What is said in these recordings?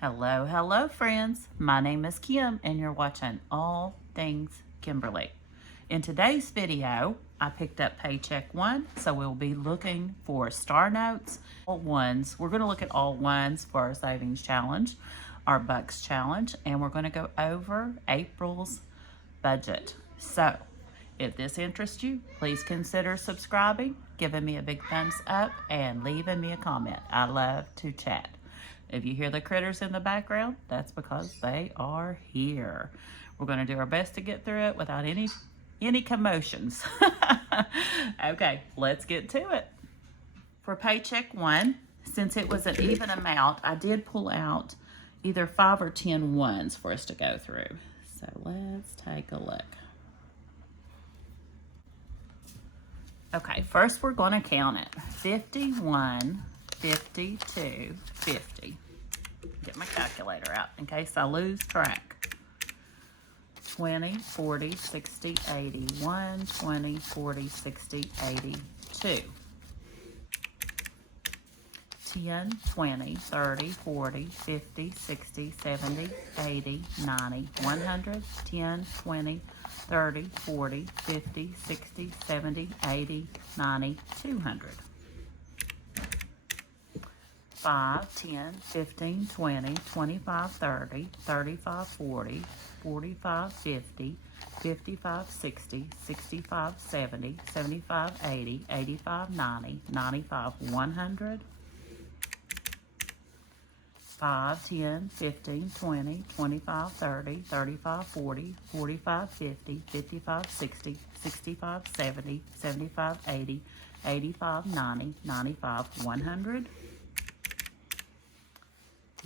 Hello, hello friends. My name is Kim and you're watching All Things Kimberly. In today's video, I picked up paycheck one, so we'll be looking for star notes, all ones. We're going to look at all ones for our savings challenge, our bucks challenge, and we're going to go over April's budget. So, if this interests you, please consider subscribing, giving me a big thumbs up, and leaving me a comment. I love to chat. If you hear the critters in the background, that's because they are here. We're going to do our best to get through it without any commotions. Okay, let's get to it. For paycheck one, since it was an even amount, I did pull out either 5 or 10 ones for us to go through. So let's take a look. Okay, first we're going to count it. 51, 52, 50. Get my calculator out in case I lose track. 20, 40, 60, 80. 1, 20, 40, 60, 82. 10, 20, 30, 40, 50, 60, 70, 80, 90, 100, 10, 20, 30, 40, 50, 60, 70, 80, 90, 200. 5, 10, 15, 20, 25, 30, 35, 40, 45, 50, 55, 60, 65, 70, 75, 80, 85, 90, 95, 100. 5, 10, 15, 20, 25, 30, 35, 40, 45, 50, 55, 60, 65, 70, 75, 80, 85, 90, 95, 100.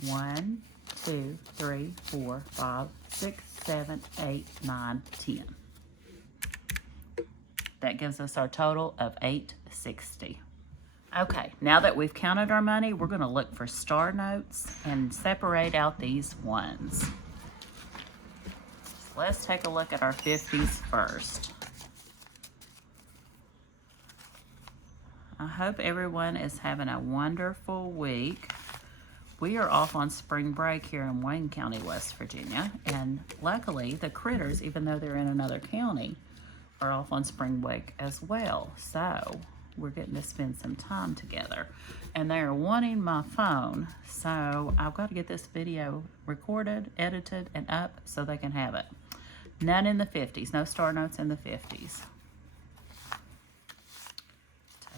1, 2, 3, 4, 5, 6, 7, 8, 9, 10. That gives us our total of $860. Okay, now that we've counted our money, we're going to look for star notes and separate out these ones. So let's take a look at our 50s first. I hope everyone is having a wonderful week. We are off on spring break here in Wayne County, West Virginia, and luckily the critters, even though they're in another county, are off on spring break as well. So we're getting to spend some time together, and they are wanting my phone, so I've got to get this video recorded, edited, and up so they can have it. None in the 50s, no star notes in the 50s.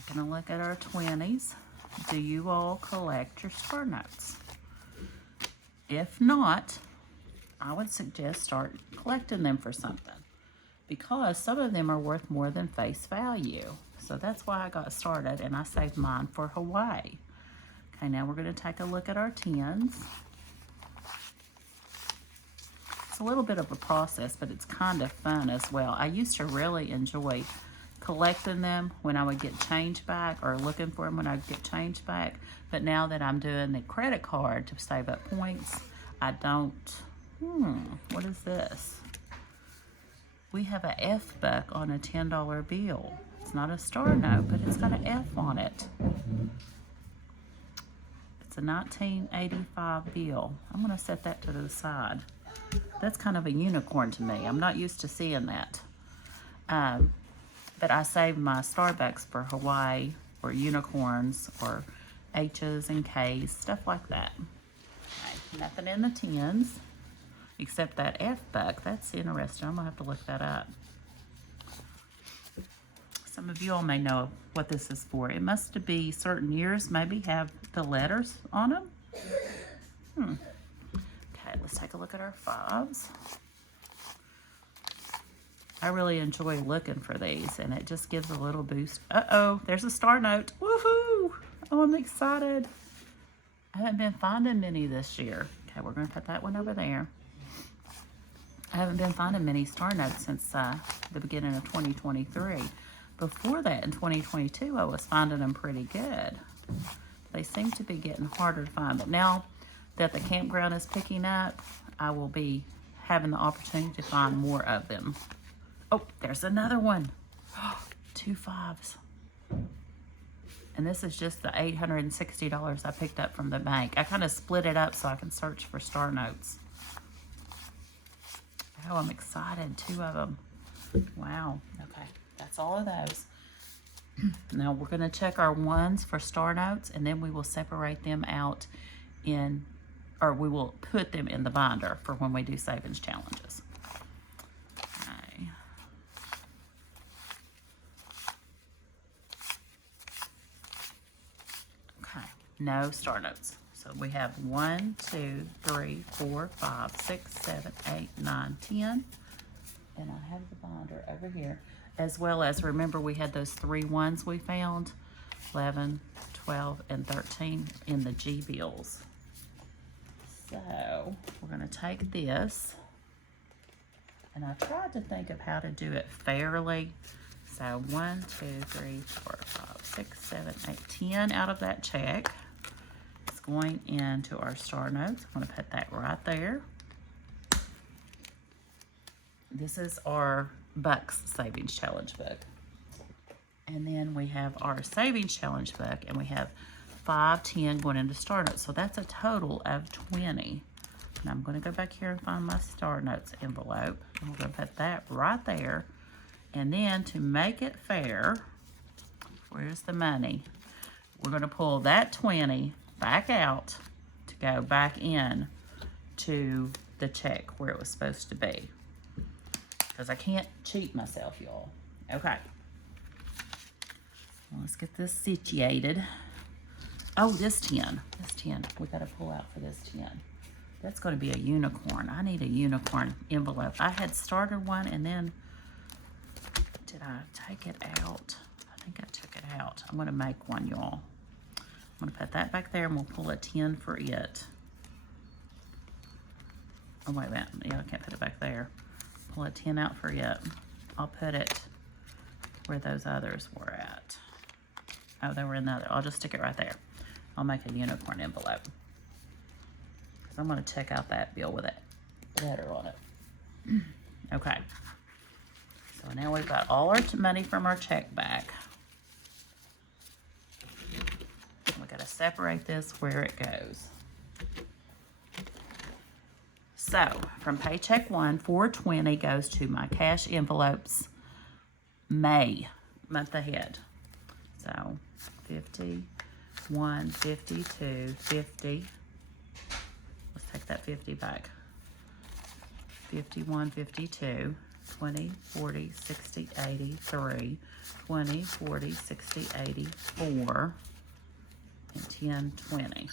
Taking a look at our 20s. Do you all collect your star notes? If not, I would suggest start collecting them for something, because some of them are worth more than face value. So that's why I got started, and I saved mine for Hawaii. Okay, now we're going to take a look at our 10s. It's a little bit of a process, but it's kind of fun as well. I used to really enjoy collecting them when I would get change back, or looking for them when I get change back. But now that I'm doing the credit card to save up points, I don't. What is this? We have a F buck on a $10 bill. It's not a star note, but it's got an F on it. It's a 1985 bill. I'm going to set that to the side. That's kind of a unicorn to me. I'm not used to seeing that. But I saved my Starbucks for Hawaii, or unicorns, or H's and K's, stuff like that. Okay, nothing in the 10s, except that F buck. That's interesting. I'm going to have to look that up. Some of you all may know what this is for. It must be certain years, maybe have the letters on them. Okay, let's take a look at our 5s. I really enjoy looking for these, and it just gives a little boost. Uh-oh, there's a star note. Woohoo! Oh, I'm excited. I haven't been finding many this year. Okay, we're going to put that one over there. I haven't been finding many star notes since the beginning of 2023. Before that, in 2022, I was finding them pretty good. They seem to be getting harder to find, but now that the campground is picking up, I will be having the opportunity to find more of them. Oh, there's another one. 2 5s. And this is just the $860 I picked up from the bank. I kind of split it up so I can search for star notes. Oh, I'm excited. 2 of them. Wow. Okay, that's all of those. Now we're going to check our ones for star notes, and then we will separate them out in, or we will put them in the binder for when we do savings challenges. Okay. Okay, no star notes. So we have 1, 2, 3, 4, 5, 6, 7, 8, 9, 10. And I have the binder over here. As well as, remember we had those 3 ones we found, 11, 12, and 13 in the G bills. So we're gonna take this, and I tried to think of how to do it fairly. So 1, 2, 3, 4, 5, 6, 7, 8, 10 out of that check is going into our star notes. I'm gonna put that right there. This is our Bucks Savings Challenge book. And then we have our Savings Challenge book, and we have 5, 10 going into star notes. So that's a total of 20. And I'm going to go back here and find my star notes envelope. And we're going to put that right there. And then to make it fair, where's the money? We're going to pull that 20 back out to go back in to the check where it was supposed to be. Because I can't cheat myself, y'all. Okay. Well, let's get this situated. Oh, this 10. This 10. We got to pull out for this 10. That's going to be a unicorn. I need a unicorn envelope. I had started one, and then did I take it out? I think I took it out. I'm going to make one, y'all. I'm going to put that back there, and we'll pull a 10 for it. Oh, wait a minute. Yeah, I can't put it back there. Pull a 10 out for it. I'll put it where those others were at. Oh, they were in the other. I'll just stick it right there. I'll make a unicorn envelope. Because I'm going to check out that bill with that letter on it. Okay. So now we've got all our money from our check back. We've got to separate this where it goes. So, from paycheck 1, $420 goes to my cash envelopes May, month ahead. So, 50, 1, 52, 50. Let's take that 50 back. 51, 52, 20, 40, 60, 83, 20, 40, 60, 84, and 10, 20.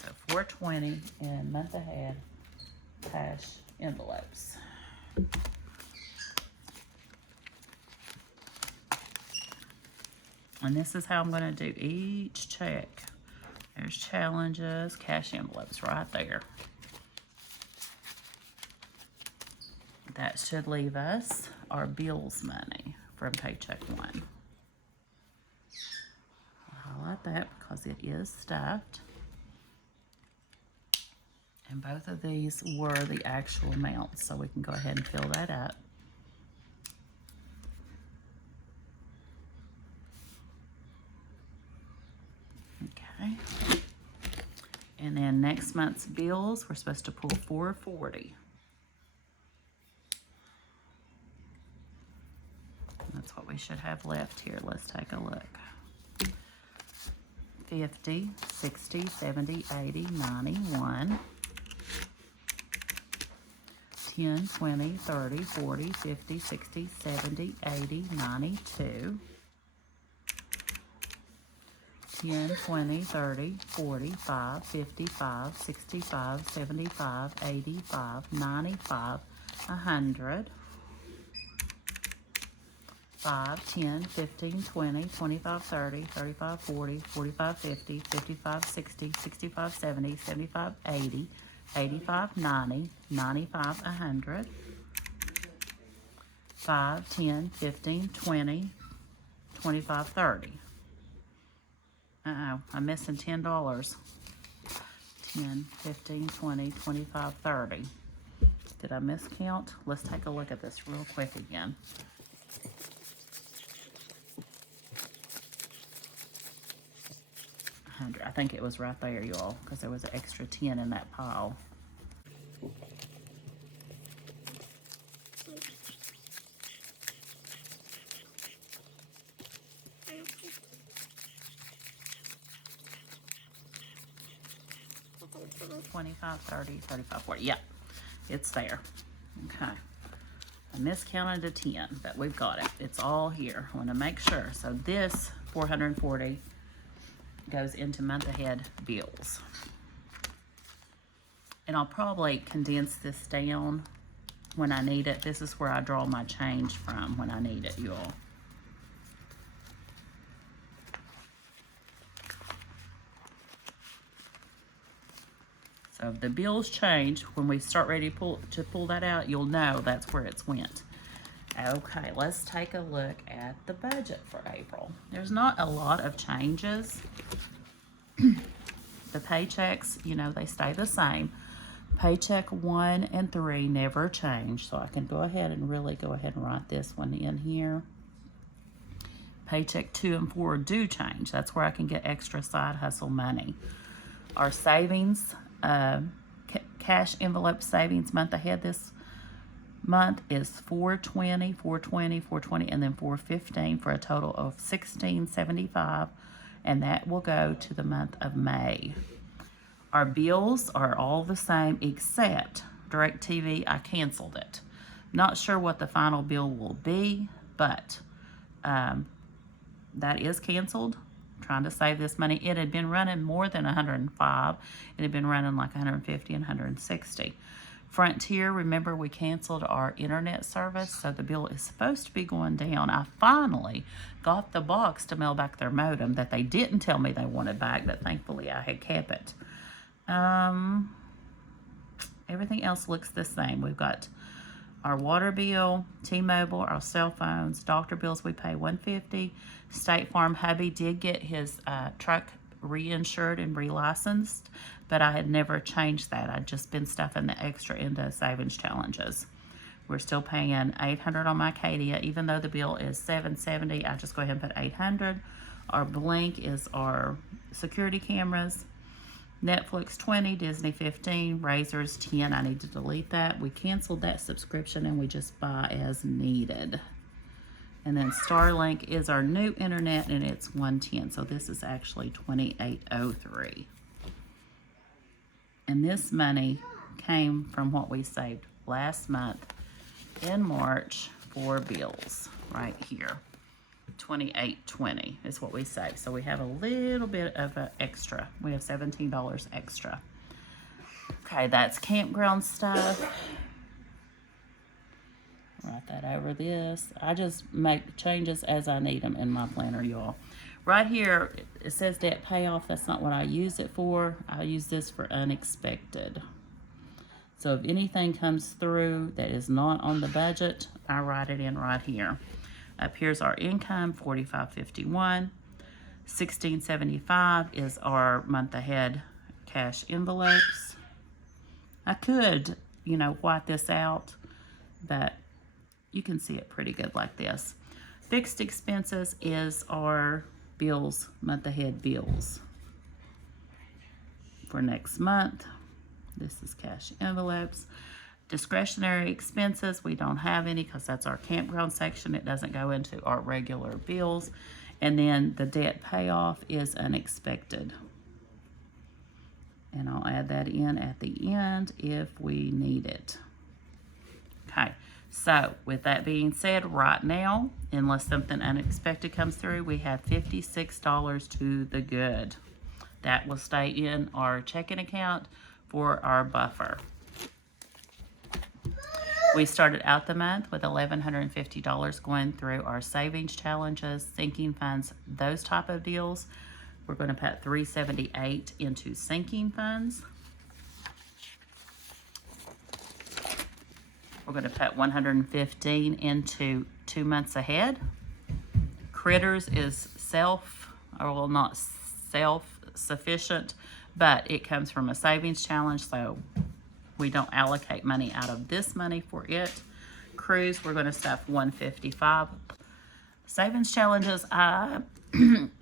So $420 in month ahead cash envelopes. And this is how I'm going to do each check. There's challenges, cash envelopes right there. That should leave us our bills money from paycheck 1. I'll highlight that because it is stuffed. And both of these were the actual amounts, so we can go ahead and fill that up. Okay. And then next month's bills, we're supposed to pull $440. That's what we should have left here. Let's take a look. 50, 60, 70, 80, 91. 10, 20, 30, 40, 50, 60, 70, 80, 92. 10, 20, 30, 45, 55, 65, 75, 85, 95, 100. 5, 10, 15, 20, 25, 30, 35, 40, 45, 50, 55, 60, 65, 70, 75, 80, 85, 90, 95, 100. 5, 10, 15, 20, 25, 30. Uh-oh, I'm missing $10. 10, 15, 20, 25, 30. Did I miscount? Let's take a look at this real quick again. 100. I think it was right there, y'all, because there was an extra 10 in that pile. $25, $30, $35, $40. Yeah, it's there. Okay. I miscounted to 10, but we've got it. It's all here. I want to make sure. So this $440 goes into month ahead bills. And I'll probably condense this down when I need it. This is where I draw my change from when I need it, y'all. So if the bills change, when we start ready to pull that out, you'll know that's where it's went. Okay, let's take a look at the budget for April. There's not a lot of changes. The paychecks, you know, they stay the same. Paycheck 1 and 3 never change, so I can go ahead and really go ahead and write this one in here. Paycheck 2 and 4 do change. That's where I can get extra side hustle money. Our savings, cash envelope savings month ahead this month is $420, $420, $420, and then $415 for a total of $1,675, and that will go to the month of May. Our bills are all the same except DirecTV. I canceled it. Not sure what the final bill will be, but that is canceled. Trying to save this money. It had been running more than 105. It had been running like 150 and 160. Frontier, remember we canceled our internet service, so the bill is supposed to be going down. I finally got the box to mail back their modem that they didn't tell me they wanted back, but thankfully I had kept it. Everything else looks the same. We've got our water bill, T-Mobile, our cell phones, doctor bills we pay $150. State Farm. Hubby did get his truck reinsured and relicensed, but I had never changed that. I'd just been stuffing the extra into savings challenges. We're still paying $800 on my Cadia, even though the bill is $770. I just go ahead and put $800. Our Blink is our security cameras. Netflix $20, Disney $15, Razors $10. I need to delete that. We canceled that subscription and we just buy as needed. And then Starlink is our new internet and it's $110. So this is actually $28.03. And this money came from what we saved last month in March for bills right here. $28.20 is what we saved. So we have a little bit of an extra. We have $17 extra. Okay, that's campground stuff. Write that over this. I just make changes as I need them in my planner, y'all. Right here, it says debt payoff. That's not what I use it for. I use this for unexpected. So if anything comes through that is not on the budget, I write it in right here. Up here's our income, $45.51. $16.75 is our month ahead cash envelopes. I could, you know, white this out, but you can see it pretty good like this. Fixed expenses is our bills, month ahead bills for next month. This is cash envelopes. Discretionary expenses, we don't have any because that's our campground section. It doesn't go into our regular bills. And then the debt payoff is unexpected. And I'll add that in at the end if we need it. Okay, so with that being said, right now, unless something unexpected comes through, we have $56 to the good. That will stay in our checking account for our buffer. We started out the month with $1,150 going through our savings challenges, sinking funds, those type of deals. We're going to put $378 into sinking funds. We're going to put $115 into 2 months ahead. Critters is not self-sufficient, but it comes from a savings challenge, so we don't allocate money out of this money for it. Cruise, we're going to stuff $155. Savings challenges, I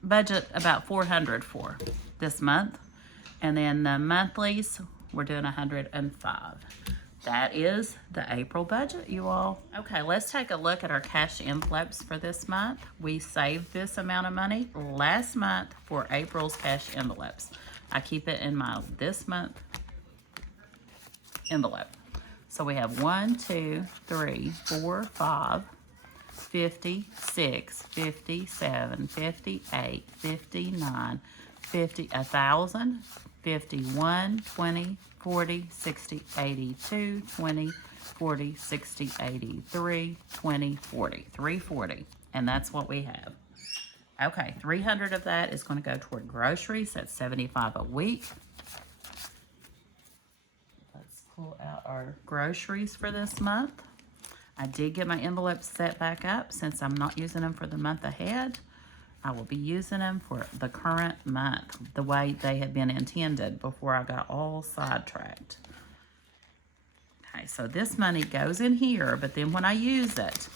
budget about 400 for this month. And then the monthlies, we're doing 105. That is the April budget, you all. Okay, let's take a look at our cash envelopes for this month. We saved this amount of money last month for April's cash envelopes. I keep it in my this month envelope. So we have 1, 2, 3, 4, 5, 56, 57, 58, 59, 50, 1,000, 51, 20, 40, 60, 82, 20, 40, 60, 83, 20, 40, 340. And that's what we have. Okay, 300 of that is going to go toward groceries. That's 75 a week. Let's pull out our groceries for this month. I did get my envelopes set back up since I'm not using them for the month ahead. I will be using them for the current month, the way they had been intended before I got all sidetracked. Okay, so this money goes in here, but then when I use it,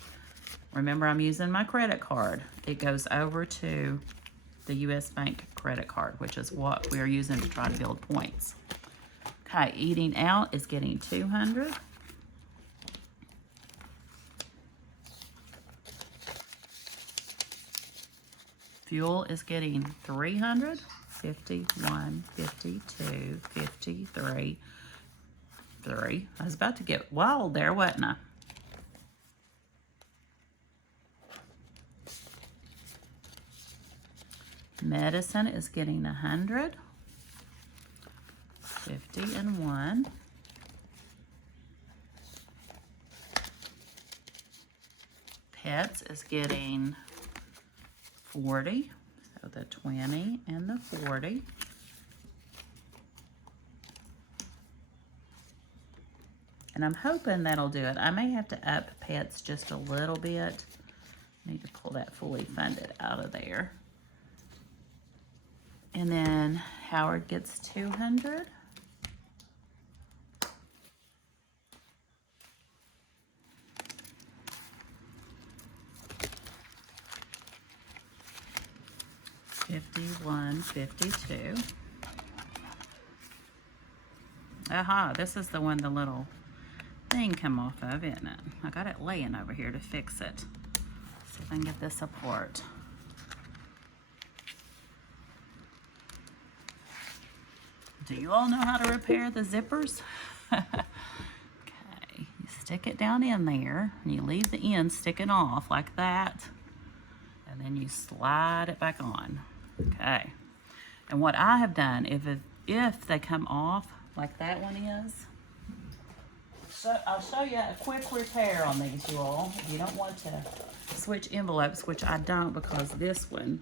remember I'm using my credit card, it goes over to the U.S. Bank credit card, which is what we are using to try to build points. Okay, eating out is getting 200. Fuel is getting 300, 51, 52, 53, 3. I was about to get wild there, wasn't I? Medicine is getting 100, 50 and 1. Pets is getting 40, so the 20 and the 40. And I'm hoping that'll do it. I may have to up pets just a little bit. Need to pull that fully funded out of there. And then Howard gets 200. $51, $52. Aha, this is the one the little thing come off of, isn't it? I got it laying over here to fix it. See if I can get this apart. Do you all know how to repair the zippers? Okay, you stick it down in there, and you leave the end sticking off like that, and then you slide it back on. Okay, and what I have done, if they come off like that one is, so I'll show you a quick repair on these, you all. If you don't want to switch envelopes, which I don't because this one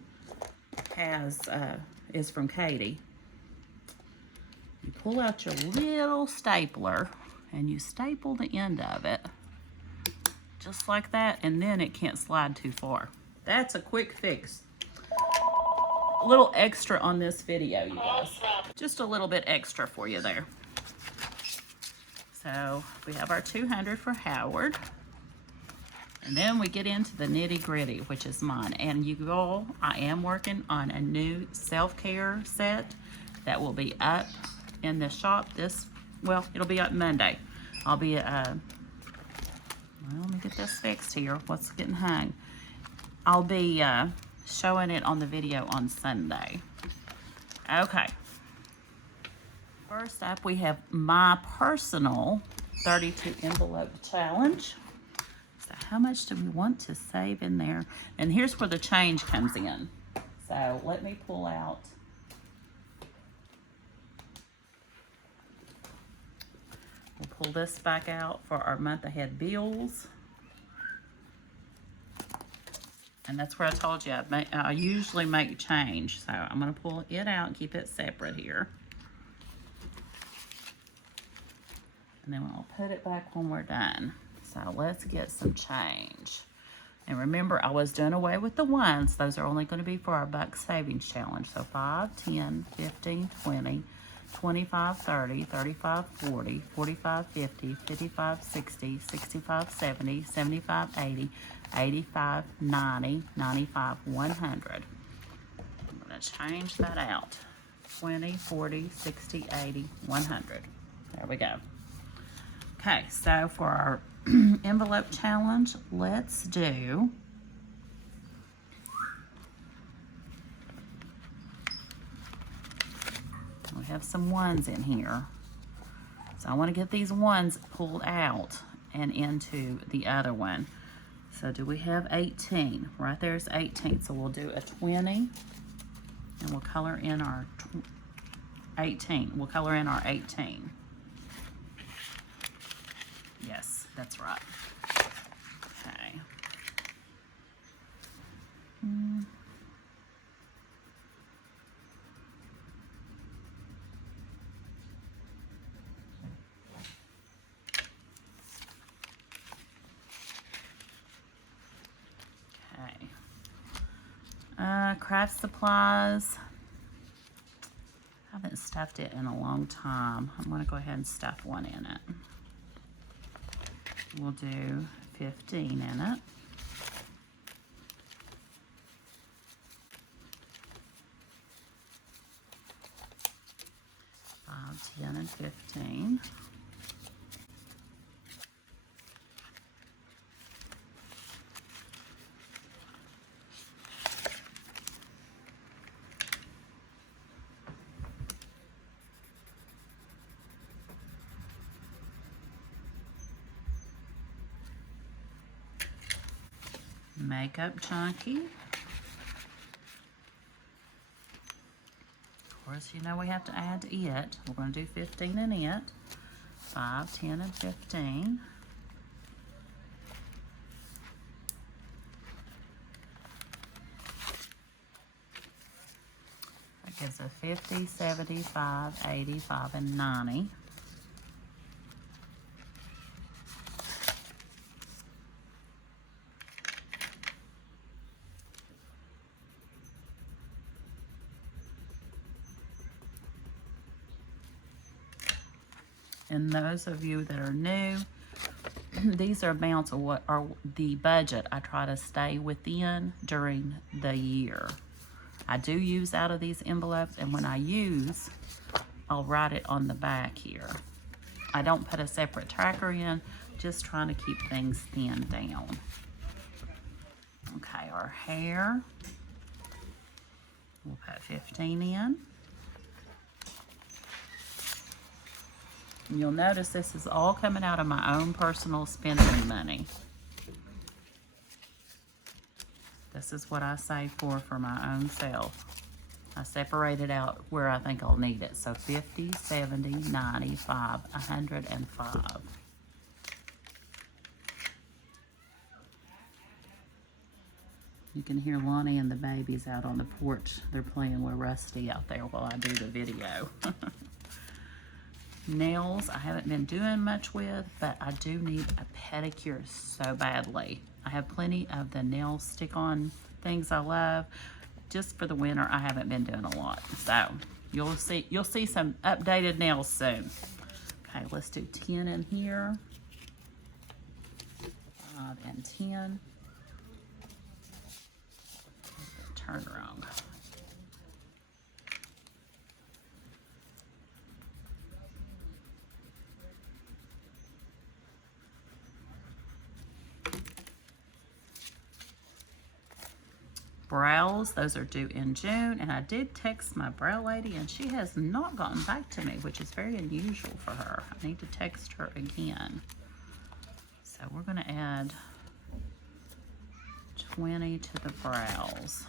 is from Katie. You pull out your little stapler and you staple the end of it just like that, and then it can't slide too far. That's a quick fix. A little extra on this video, you guys. Just a little bit extra for you there. So we have our 200 for Howard. And then we get into the nitty gritty, which is mine. And you all, I am working on a new self-care set that will be up in the shop it'll be up Monday. I'll be, well, let me get this fixed here. What's getting hung? I'll be showing it on the video on Sunday. Okay. First up, we have my personal 32 envelope challenge. So how much do we want to save in there? And here's where the change comes in. So let me pull out. We'll pull this back out for our month ahead bills. And that's where I told you I usually make change. So I'm going to pull it out and keep it separate here. And then I'll put it back when we're done. So let's get some change. And remember, I was doing away with the ones. Those are only going to be for our buck savings challenge. So 5, 10, 15, 20, 25, 30, 35, 40, 45, 50, 55, 60, 65, 70, 75, 80, 85, 90, 95, 100. going to change that out. 20, 40, 60, 80, 100. There we go. Okay, so for our envelope challenge, let's do we have some ones in here. So I want to get these ones pulled out and into the other one. So do we have 18? Right there's 18. So we'll do a 20 and we'll color in our 18. We'll color in our 18. Yes, that's right. Okay. Craft supplies. I haven't stuffed it in a long time. I'm going to go ahead and stuff one in it. We'll do 15 in it. 5, 10, and 15. Makeup chunky. Of course, you know we have to add to it. We're going to do 15 in it. 5, 10, and 15. That gives us 50, 75, 85, and 90. And those of you that are new, these are amounts of what are the budget I try to stay within during the year. I do use out of these envelopes, and when I use, I'll write it on the back here. I don't put a separate tracker in, just trying to keep things thinned down. Okay, our hair, we'll put 15 in. You'll notice this is all coming out of my own personal spending money. This is what I save for my own self. I separate it out where I think I'll need it. So 50, 70, 95, 105. You can hear Lonnie and the babies out on the porch. They're playing with Rusty out there while I do the video. Nails, I haven't been doing much with, but I do need a pedicure so badly. I have plenty of the nail stick-on things I love. Just for the winter, I haven't been doing a lot. So you'll see some updated nails soon. Okay, let's do 10 in here. 5 and 10. Turn around. Brows, those are due in June, and I did text my brow lady and she has not gotten back to me, which is very unusual for her. I need to text her again. So we're going to add 20 to the brows.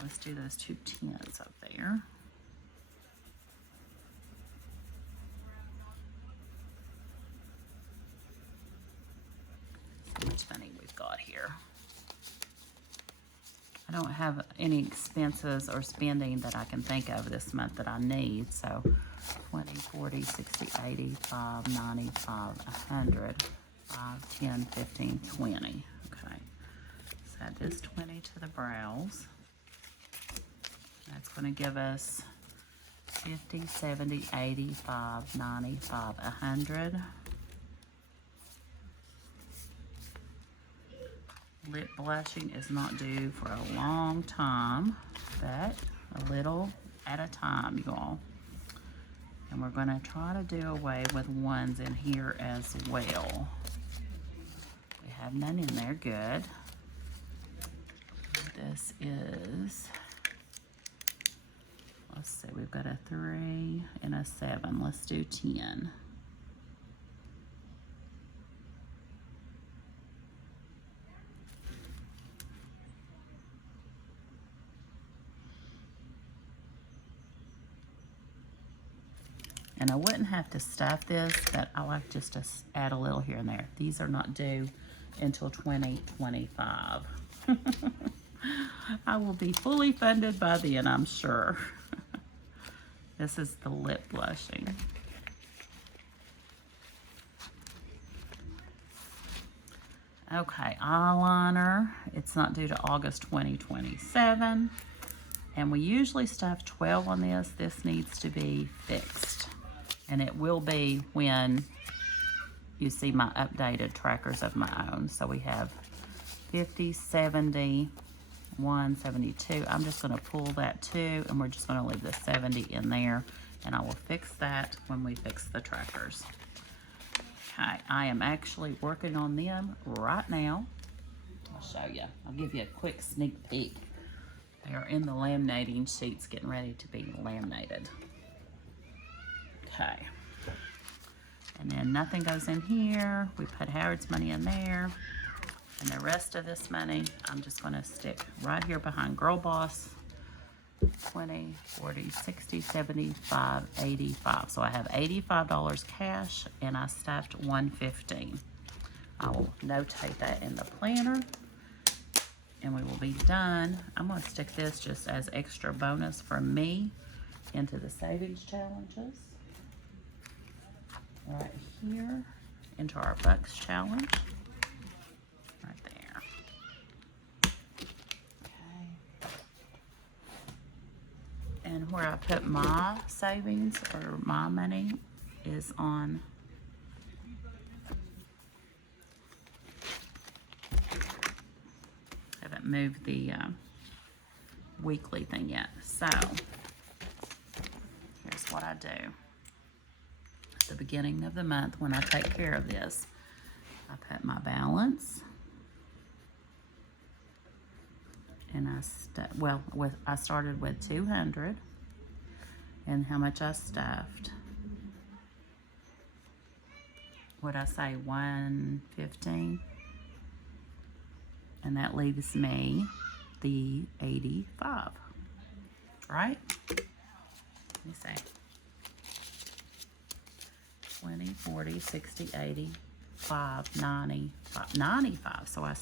Let's do those 2 10s up there. See how much money we've got here. I don't have any expenses or spending that I can think of this month that I need. So 20, 40, 60, 85, 95, 100, 5, 10, 15, 20. Okay. So add this 20 to the brows. That's going to give us 50, 70, 85, 95, 100. Lip blushing is not due for a long time, but a little at a time, you all. And we're gonna try to do away with ones in here as well. We have none in there, good. This is, let's see, we've got a 3 and a 7. Let's do 10. And I wouldn't have to stuff this, but I like just to add a little here and there. These are not due until 2025. I will be fully funded by then, I'm sure. This is the lip blushing. Okay, eyeliner. It's not due to August 2027. And we usually stuff 12 on this. This needs to be fixed. And it will be when you see my updated trackers of my own. So we have 50, 70, 172. I'm just going to pull that too, and we're just going to leave the 70 in there, and I will fix that when we fix the trackers. Okay, I am actually working on them right now. I'll show you. I'll give you a quick sneak peek. They are in the laminating sheets getting ready to be laminated. Okay. And then nothing goes in here. We put Howard's money in there. And the rest of this money, I'm just gonna stick right here behind Girl Boss. 20, 40, 60, 75, 85. So I have $85 cash, and I stuffed $115. I will notate that in the planner, and we will be done. I'm gonna stick this just as extra bonus for me into the savings challenges. Right here, into our Bucks challenge. Right there. Okay. And where I put my savings or my money is on haven't moved the weekly thing yet. So here's what I do. At the beginning of the month, when I take care of this, I put my balance, and I started with 200, and how much I stuffed. What I say, 115, and that leaves me the 85, right? Let me see. 20, 40, 60, 80, 5, 90, 95. So I,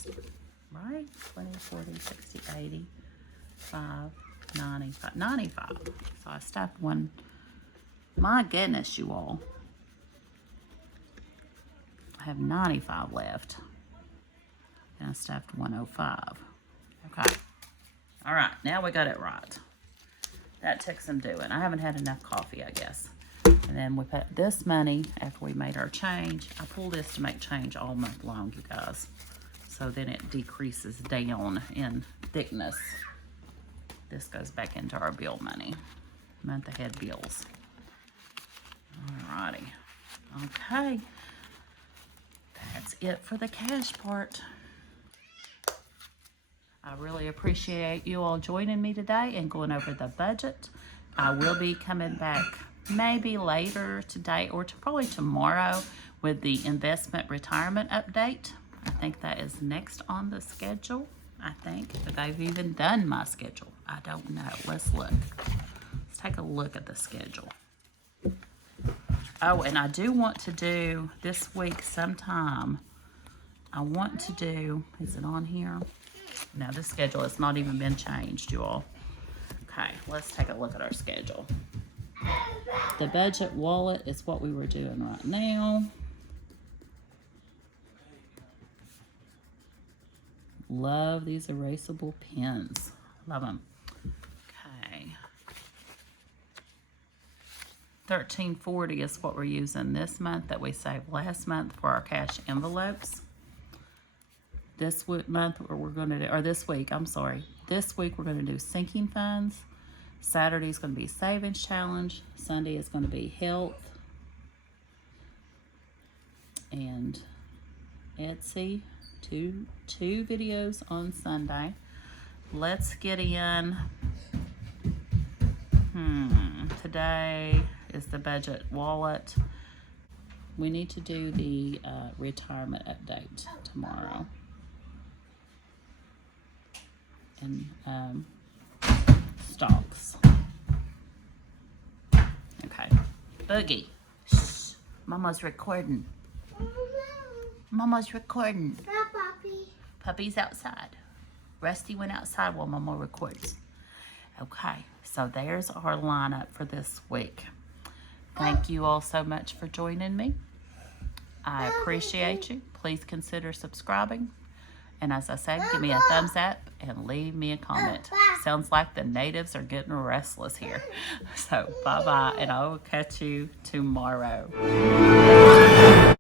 right? 20, 40, 60, 80, 5, 95, 95. So I stuffed one. My goodness, you all. I have 95 left. And I stuffed 105. Okay. All right, now we got it right. That took some doing. I haven't had enough coffee, I guess. And then we put this money, after we made our change, I pull this to make change all month long, you guys. So then it decreases down in thickness. This goes back into our bill money, month ahead bills. Alrighty. Okay. That's it for the cash part. I really appreciate you all joining me today and going over the budget. I will be coming back maybe later today or probably tomorrow with the investment retirement update. I think that is next on the schedule. I think they've even done my schedule. I don't know. Let's look. Let's take a look at the schedule. Oh, and I do want to do this week sometime. I want to do, is it on here? No, this schedule has not even been changed, you all. Okay, let's take a look at our schedule. The budget wallet is what we were doing right now. Love these erasable pens. Love them. Okay. $13.40 is what we're using this month that we saved last month for our cash envelopes. this month we're going to do, or this week, I'm sorry. This week we're going to do sinking funds. Saturday is going to be savings challenge. Sunday is going to be health. And Etsy, two videos on Sunday. Let's get in. Today is the budget wallet. We need to do the retirement update tomorrow. And stocks. Okay. Boogie. Shh. Mama's recording. Mama's recording. Hi, Puppy. Puppy's outside. Rusty went outside while Mama records. Okay, so there's our lineup for this week. Thank you all so much for joining me. I appreciate you. Please consider subscribing. And as I said, give me a thumbs up and leave me a comment. Sounds like the natives are getting restless here. So bye-bye, and I will catch you tomorrow.